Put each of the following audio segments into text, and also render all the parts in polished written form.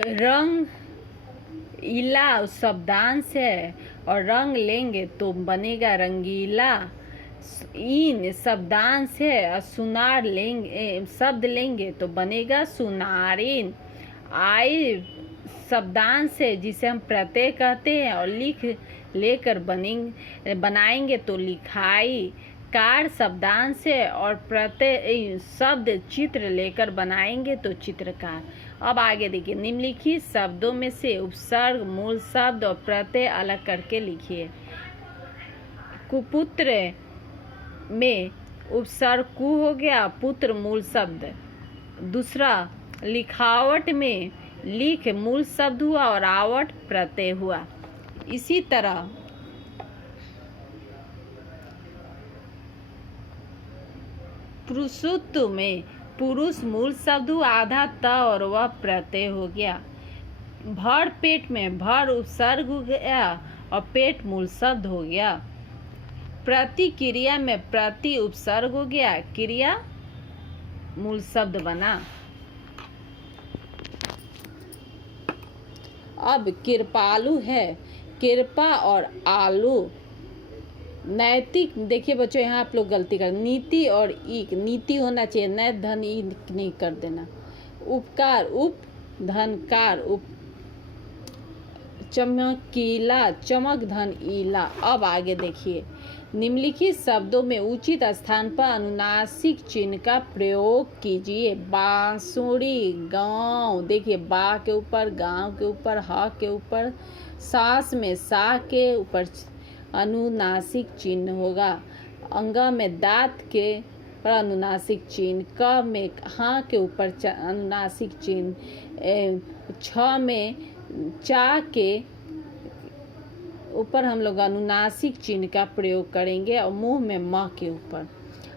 रंग इला शब्दांश है और रंग लेंगे तो बनेगा रंगीला। इन शब्दांश है और सुनार लेंगे शब्द लेंगे तो बनेगा सुनारिन। आई शब्दांश है जिसे हम प्रत्यय कहते हैं और लिख लेकर बनाएंगे तो लिखाई। कार शब्दांश है और प्रत्यय शब्द चित्र लेकर बनाएंगे तो चित्रकार। अब आगे देखिए, निम्नलिखित शब्दों में से उपसर्ग, मूल शब्द और प्रत्यय अलग करके लिखिए। कुपुत्र में उपसर्ग कु हो गया, पुत्र मूल शब्द। दूसरा, लिखावट में लिख मूल शब्द हुआ और आवट प्रत्यय हुआ। इसी तरह पुरुषत्व में पुरुष मूल शब्द हुआ, आधा त और वह प्रत्यय हो गया। भर पेट में भर उपसर्ग हो गया और पेट मूल शब्द हो गया। प्रतिक्रिया में प्रति उपसर्ग हो गया, क्रिया मूल शब्द बना। अब कृपालु है, कृपा और आलू। नैतिक, देखिए बच्चों यहाँ आप लोग गलती कर, नीति और ईक, नीति होना चाहिए, नैत धन ई नहीं कर देना। उपकार उप धनकार, उप चमकीला चमक धन ईला। अब आगे देखिए, निम्नलिखित शब्दों में उचित स्थान पर अनुनासिक चिन्ह का प्रयोग कीजिए। बांसुरी, गांव, देखिए बा के ऊपर, गांव के ऊपर, ह के ऊपर, सास में सा के ऊपर अनुनासिक चिन्ह होगा। अंगा में दांत के पर अनुनासिक चिन्ह, क में हाँ के ऊपर अनुनासिक चिन्ह, छ में चा के ऊपर हम लोग अनुनासिक चिन्ह का प्रयोग करेंगे और मुंह में म के ऊपर।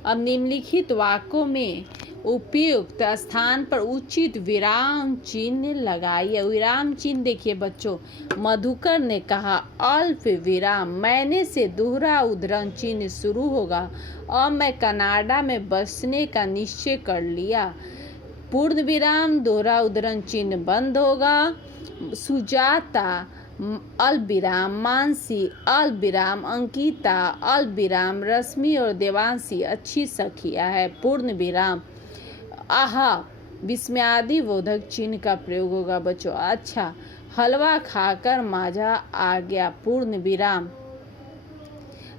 अब निम्नलिखित वाक्यों में उपयुक्त स्थान पर उचित विराम चिन्ह लगाइए। विराम चिन्ह देखिए बच्चों, मधुकर ने कहा अल्प विराम, मैंने से दोहरा उद्धरण चिन्ह शुरू होगा। अब मैं कनाडा में बसने का निश्चय कर लिया, पूर्ण विराम दोहरा उद्धरण चिन्ह बंद होगा। सुजाता अल्प विराम, मानसी अल्प विराम, अंकिता अल्प विराम, रश्मि और देवांशी अच्छी सखिया है, पूर्ण विराम। आहा विस्मयादि बोधक चिन्ह का प्रयोग होगा बच्चों। अच्छा, हलवा खाकर माजा आ गया, पूर्ण विराम।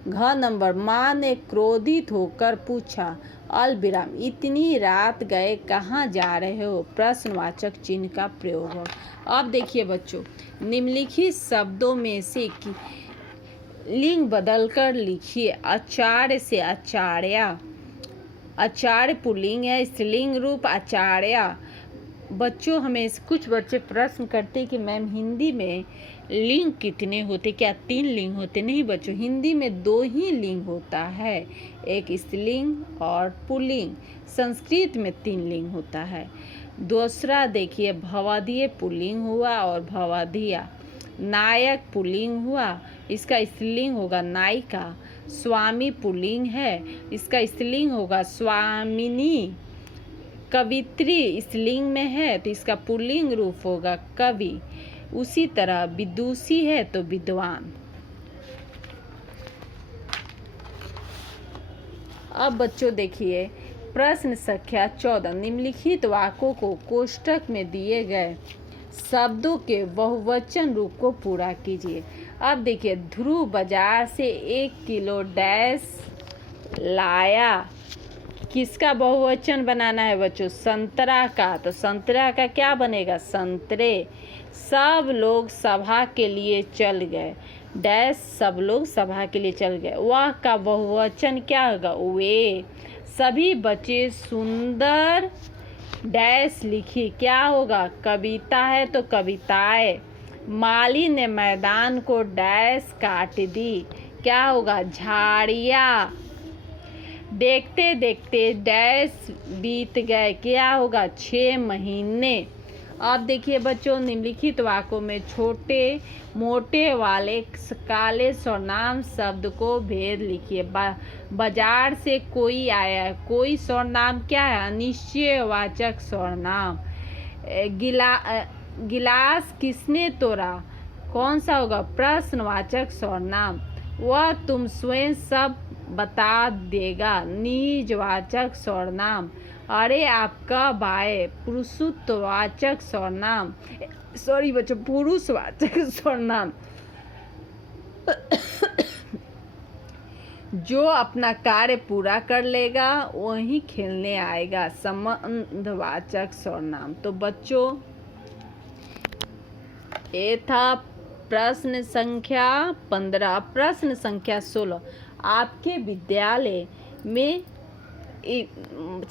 घ नंबर, माँ ने क्रोधित होकर पूछा, अल्प विराम, इतनी रात गए कहाँ जा रहे हो, प्रश्नवाचक चिन्ह का प्रयोग हो। अब देखिए बच्चों, निम्नलिखित शब्दों में से लिंग बदलकर लिखिए। आचार्य से आचार्या, आचार्य पुल्लिंग है, स्त्रीलिंग रूप आचार्या। बच्चों हमें कुछ बच्चे प्रश्न करते कि मैम हिंदी में लिंग कितने होते, क्या 3 लिंग होते? नहीं बच्चों, हिंदी में 2 ही लिंग होता है, एक स्त्रीलिंग और पुल्लिंग। संस्कृत में 3 लिंग होता है। दूसरा देखिए, भवादीय पुल्लिंग हुआ और भवादिया। नायक पुल्लिंग हुआ, इसका स्त्रीलिंग होगा नायिका। स्वामी पुल्लिंग है, इसका स्त्रीलिंग होगा स्वामिनी। कवित्री स्त्रीलिंग में है तो इसका पुल्लिंग रूप होगा कवि। उसी तरह विदुषी है तो विद्वान। अब बच्चों देखिए, प्रश्न संख्या 14, निम्नलिखित वाक्यों को कोष्ठक में दिए गए शब्दों के बहुवचन रूप को पूरा कीजिए। अब देखिए, ध्रुव बाजार से 1 किलो डैश लाया, किसका बहुवचन बनाना है बच्चों? संतरा का। तो संतरा का क्या बनेगा? संतरे। सब लोग सभा के लिए चल गए, डैश सब लोग सभा के लिए चल गए। वह का बहुवचन क्या होगा? वे। सभी बच्चे सुंदर डैश लिखी, क्या होगा? कविता है तो कविताएं। माली ने मैदान को डैश काट दी, क्या होगा? झाड़ियाँ। देखते देखते डैश बीत गए, क्या होगा? 6 महीने। अब देखिए बच्चों, निम्नलिखित वाक्यों में छोटे मोटे वाले काले सर्वनाम शब्द को भेद लिखिए। बाजार से कोई आया, कोई सर्वनाम क्या है? अनिश्चयवाचक सर्वनाम। गिलास किसने तोड़ा? कौन सा होगा? प्रश्नवाचक सर्वनाम। वह तुम स्वयं सब बता देगा, निजवाचक सर्वनाम। अरे आप कब आए? पुरुषवाचक सर्वनाम। सॉरी बच्चों, पुरुषवाचक सर्वनाम। जो अपना कार्य पूरा कर लेगा वही खेलने आएगा, संबंधवाचक सर्वनाम। तो बच्चों ये था प्रश्न संख्या 15। प्रश्न संख्या 16। आपके विद्यालय में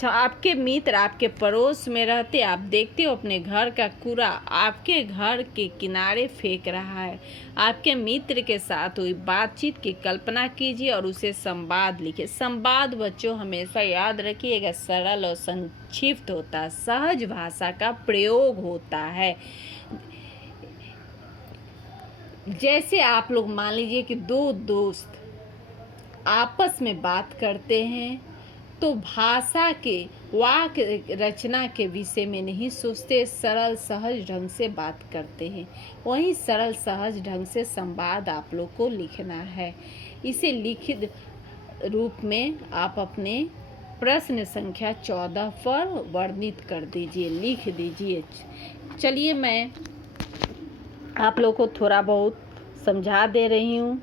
आपके मित्र आपके पड़ोस में रहते, आप देखते हो अपने घर का कूड़ा आपके घर के किनारे फेंक रहा है। आपके मित्र के साथ हुई बातचीत की कल्पना कीजिए और उसे संवाद लिखिए। संवाद बच्चों हमेशा याद रखिएगा सरल और संक्षिप्त होता है, सहज भाषा का प्रयोग होता है। जैसे आप लोग मान लीजिए कि दो दोस्त आपस में बात करते हैं तो भाषा के वाक्य रचना के विषय में नहीं सोचते, सरल सहज ढंग से बात करते हैं। वहीं सरल सहज ढंग से संवाद आप लोग को लिखना है। इसे लिखित रूप में आप अपने प्रश्न संख्या 14 पर वर्णित कर दीजिए, लिख दीजिए। चलिए मैं आप लोग को थोड़ा बहुत समझा दे रही हूँ।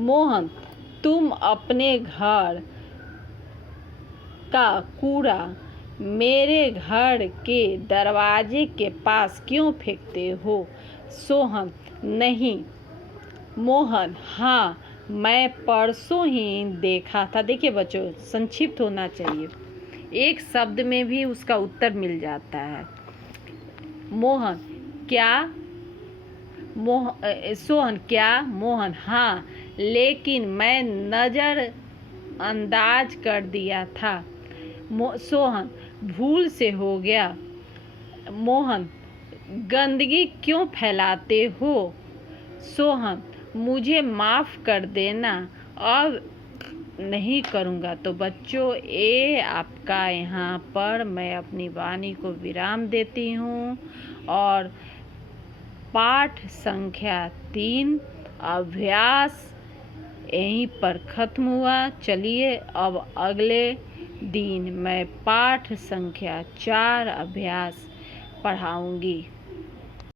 मोहन, तुम अपने घर का कूड़ा मेरे घर के दरवाजे के पास क्यों फेंकते हो? सोहन, नहीं। मोहन, हाँ, मैं परसों ही देखा था। देखिए बच्चों, संक्षिप्त होना चाहिए, एक शब्द में भी उसका उत्तर मिल जाता है। मोहन, क्या? सोहन, क्या? मोहन, हाँ, लेकिन मैं नज़र अंदाज कर दिया था। सोहन, भूल से हो गया। मोहन, गंदगी क्यों फैलाते हो? सोहन, मुझे माफ़ कर देना, अब नहीं करूँगा। तो बच्चों ये आपका यहाँ पर मैं अपनी वाणी को विराम देती हूँ और पाठ संख्या 3 अभ्यास यहीं पर ख़त्म हुआ। चलिए अब अगले दिन मैं पाठ संख्या 4 अभ्यास पढ़ाऊँगी।